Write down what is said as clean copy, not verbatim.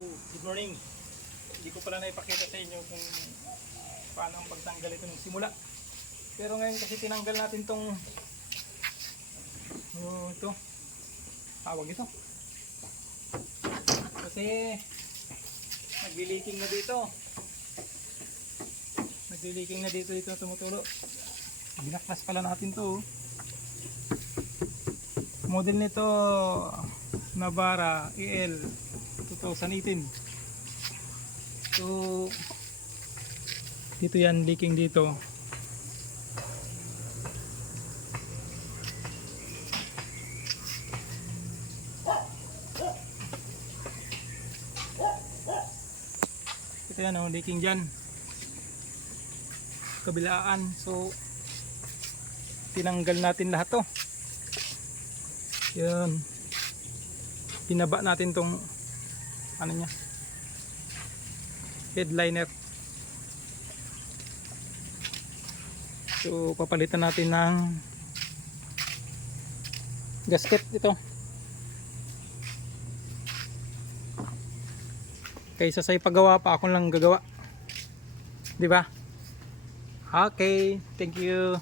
Good morning. Hindi ko pala naipakita sa inyo kung paano ang pagtanggal ito ng simula. Pero ngayon kasi tinanggal natin tong ito. Tawag ito. Kasi nagli-leaking na dito. Nagli-leaking na dito tumutulo. Binaklas pala natin to. Model nito Navara EL 2018. So dito yan, leaking dito. Ito yan, leaking dyan kabilaan. So tinanggal natin lahat to. Yan, pinaba natin tong ano niya, headliner. So papalitan natin ng gasket ito kaysa sa ipagawa pa ako lang gagawa, di ba? Okay, thank you.